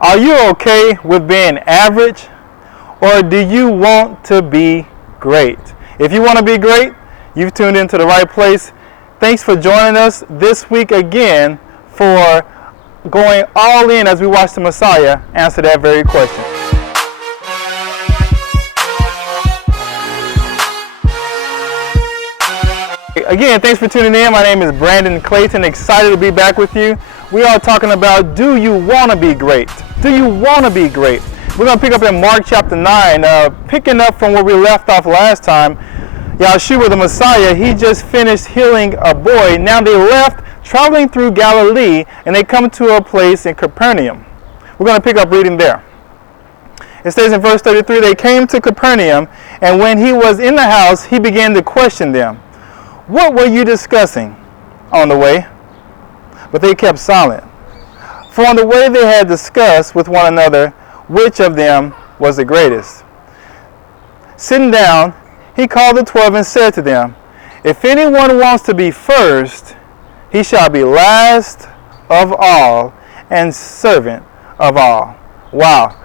Are you okay with being average, or do you want to be great? If you want to be great, you've tuned into the right place. Thanks for joining us this week again for going all in as we watch the Messiah answer that very question. Again, thanks for tuning in. My name is Brandon Clayton. Excited to be back with you. We are talking about, do you want to be great? Do you want to be great? We're going to pick up in Mark chapter 9, picking up from where we left off last time. Yeshua the Messiah, he just finished healing a boy. Now they left traveling through Galilee, and they come to a place in Capernaum. We're going to pick up reading there. It says in verse 33, they came to Capernaum, and when he was in the house, he began to question them. What were you discussing on the way? But they kept silent. For on the way they had discussed with one another which of them was the greatest. Sitting down, he called the 12 and said to them, if anyone wants to be first, he shall be last of all and servant of all. Wow.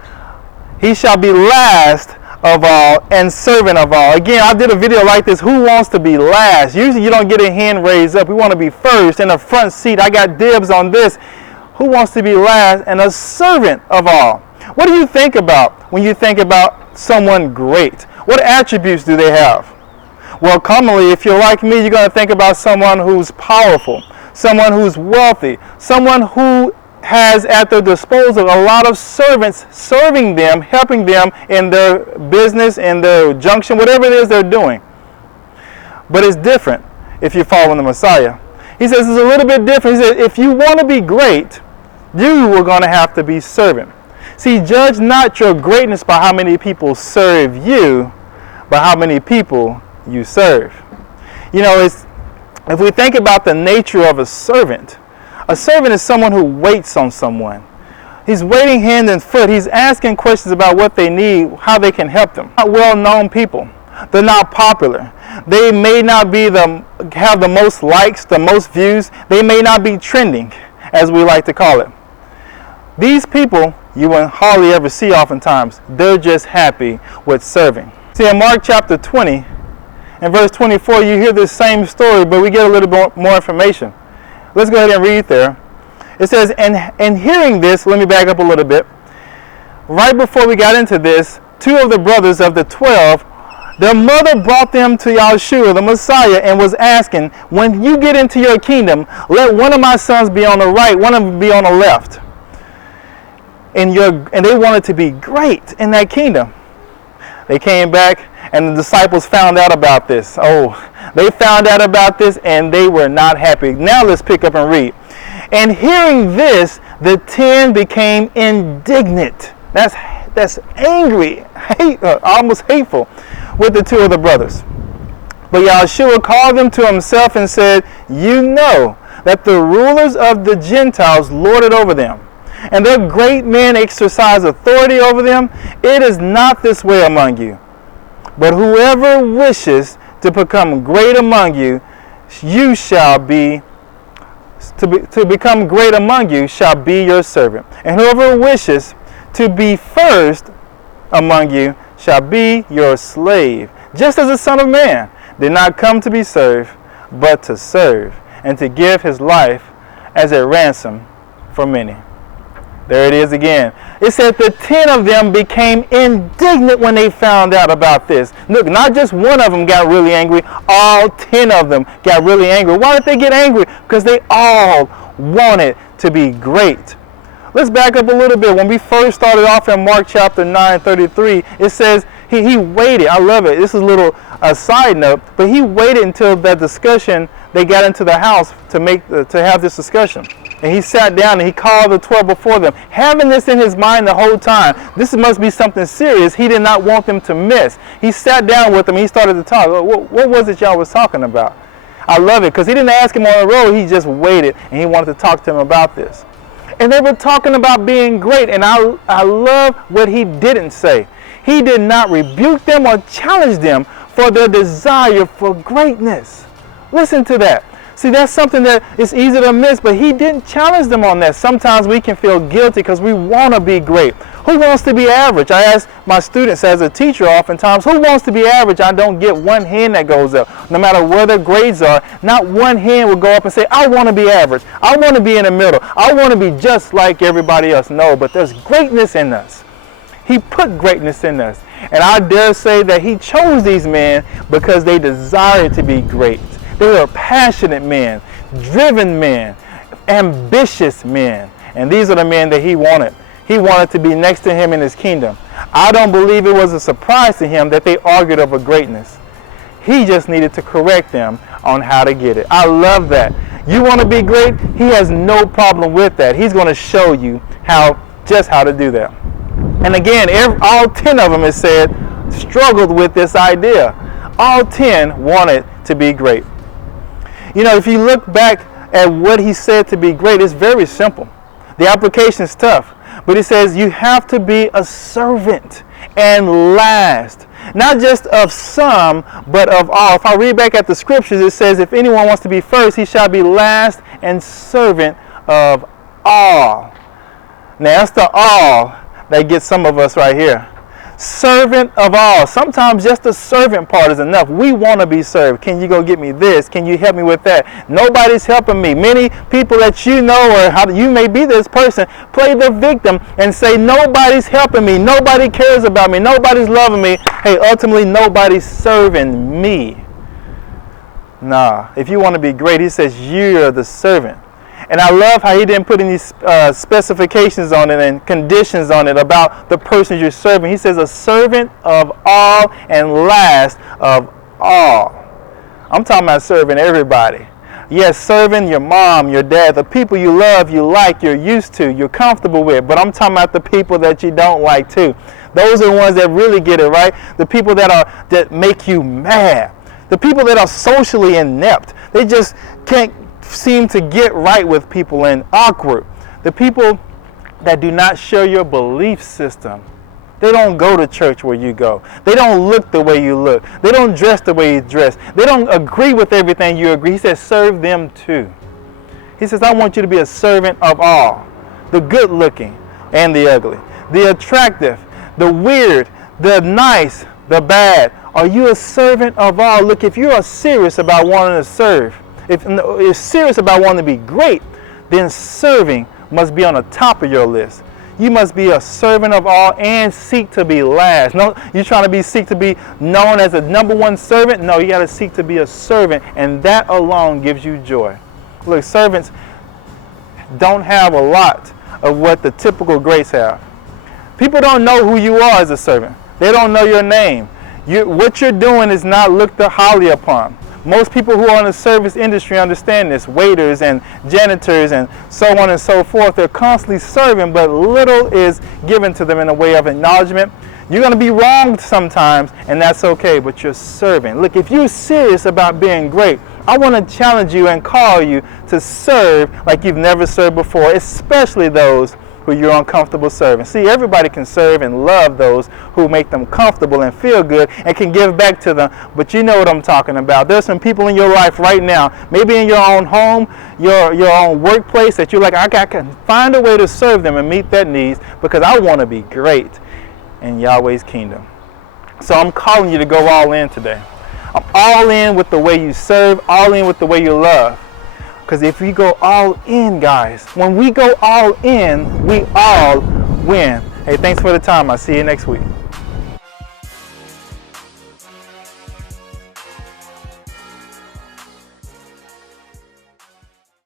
He shall be last of all and servant of all. Again, I did a video like this. Who wants to be last? Usually you don't get a hand raised up. We want to be first in the front seat. I got dibs on this. Who wants to be last and a servant of all? What do you think about when you think about someone great? What attributes do they have? Well, commonly, if you're like me, you're going to think about someone who's powerful, someone who's wealthy, someone who has at their disposal a lot of servants serving them, helping them in their business, in their junction, whatever it is they're doing. But it's different if you're following the Messiah. He says it's a little bit different. He says if you want to be great, you are going to have to be servant. See, judge not your greatness by how many people serve you, but how many people you serve. You know, if we think about the nature of a servant is someone who waits on someone. He's waiting hand and foot. He's asking questions about what they need, how they can help them. Not well-known people. They're not popular. They may not have the most likes, the most views. They may not be trending, as we like to call it. These people you will hardly ever see oftentimes. They're just happy with serving. See, in Mark chapter 20, in verse 24, you hear this same story, but we get a little bit more information. Let's go ahead and read there. It says, and hearing this, let me back up a little bit. Right before we got into this, 2 of the brothers of the 12, their mother brought them to Yeshua, the Messiah, and was asking, when you get into your kingdom, let one of my sons be on the right, one of them be on the left. And they wanted to be great in that kingdom. They came back, and the disciples found out about this. They found out about this, and they were not happy. Now let's pick up and read. And hearing this, the 10 became indignant. That's angry, almost hateful, with the 2 of the brothers. But Yeshua called them to himself and said, you know that the rulers of the Gentiles lord it over them, and their great men exercise authority over them. It is not this way among you. But whoever wishes to become great among you, to become great among you shall be your servant. And whoever wishes to be first among you shall be your slave. Just as the Son of Man did not come to be served, but to serve, and to give his life as a ransom for many. There it is again. It said the 10 of them became indignant when they found out about this. Look, not just one of them got really angry. All 10 of them got really angry. Why did they get angry? Because they all wanted to be great. Let's back up a little bit. When we first started off in Mark chapter 9:33, it says he waited. I love it. This is a little side note, but he waited until that discussion, they got into the house to have this discussion. And he sat down and he called the 12 before them, having this in his mind the whole time. This must be something serious he did not want them to miss. He sat down with them. He started to talk. What was it y'all was talking about? I love it because he didn't ask him on the road. He just waited and he wanted to talk to him about this. And they were talking about being great. And I love what he didn't say. He did not rebuke them or challenge them for their desire for greatness. Listen to that. See, that's something that is easy to miss, but he didn't challenge them on that. Sometimes we can feel guilty because we want to be great. Who wants to be average? I ask my students as a teacher oftentimes, who wants to be average? I don't get one hand that goes up. No matter where their grades are, not one hand will go up and say, I want to be average. I want to be in the middle. I want to be just like everybody else. No, but there's greatness in us. He put greatness in us. And I dare say that he chose these men because they desired to be great. They were passionate men, driven men, ambitious men. And these are the men that he wanted. He wanted to be next to him in his kingdom. I don't believe it was a surprise to him that they argued over greatness. He just needed to correct them on how to get it. I love that. You want to be great? He has no problem with that. He's going to show you just how to do that. And again, all 10 of them, it said, struggled with this idea. All 10 wanted to be great. You know, if you look back at what he said to be great, it's very simple. The application is tough, but it says you have to be a servant and last. Not just of some, but of all. If I read back at the scriptures, it says, if anyone wants to be first, he shall be last and servant of all. Now, that's the all that gets some of us right here. Servant of all. Sometimes just the servant part is enough. We want to be served. Can you go get me this? Can you help me with that? Nobody's helping me. Many people that you know, or how you may be this person, play the victim and say, nobody's helping me. Nobody cares about me. Nobody's loving me. Hey, ultimately, nobody's serving me. Nah. If you want to be great, he says, you're the servant. And I love how he didn't put any specifications on it and conditions on it about the person you're serving. He says a servant of all and last of all. I'm talking about serving everybody. Yes, serving your mom, your dad, the people you love, you like, you're used to, you're comfortable with. But I'm talking about the people that you don't like too. Those are the ones that really get it right. The people that make you mad. The people that are socially inept. They just can't seem to get right with people and awkward. The people that do not share your belief system. They don't go to church where you go. They don't look the way you look. They don't dress the way you dress. They don't agree with everything you agree. He says, serve them too. He says, I want you to be a servant of all. The good looking and the ugly. The attractive, the weird, the nice, the bad. Are you a servant of all? Look, if you are serious about wanting to serve, if you're serious about wanting to be great, then serving must be on the top of your list. You must be a servant of all and seek to be last. No, you're trying to seek to be known as a number one servant? No, you got to seek to be a servant, and that alone gives you joy. Look, servants don't have a lot of what the typical greats have. People don't know who you are as a servant. They don't know your name. What you're doing is not looked highly upon. Most people who are in the service industry understand this. Waiters and janitors and so on and so forth. They're constantly serving, but little is given to them in a way of acknowledgement. You're going to be wronged sometimes, and that's okay, but you're serving. Look, if you're serious about being great, I want to challenge you and call you to serve like you've never served before, especially those who you're uncomfortable serving. See, everybody can serve and love those who make them comfortable and feel good and can give back to them, but you know what I'm talking about. There's some people in your life right now, maybe in your own home, your own workplace, that you're like, I can find a way to serve them and meet their needs because I want to be great in Yahweh's kingdom. So I'm calling you to go all in today. I'm all in with the way you serve, all in with the way you love. Because if we go all in, guys, when we go all in, we all win. Hey, thanks for the time. I'll see you next week.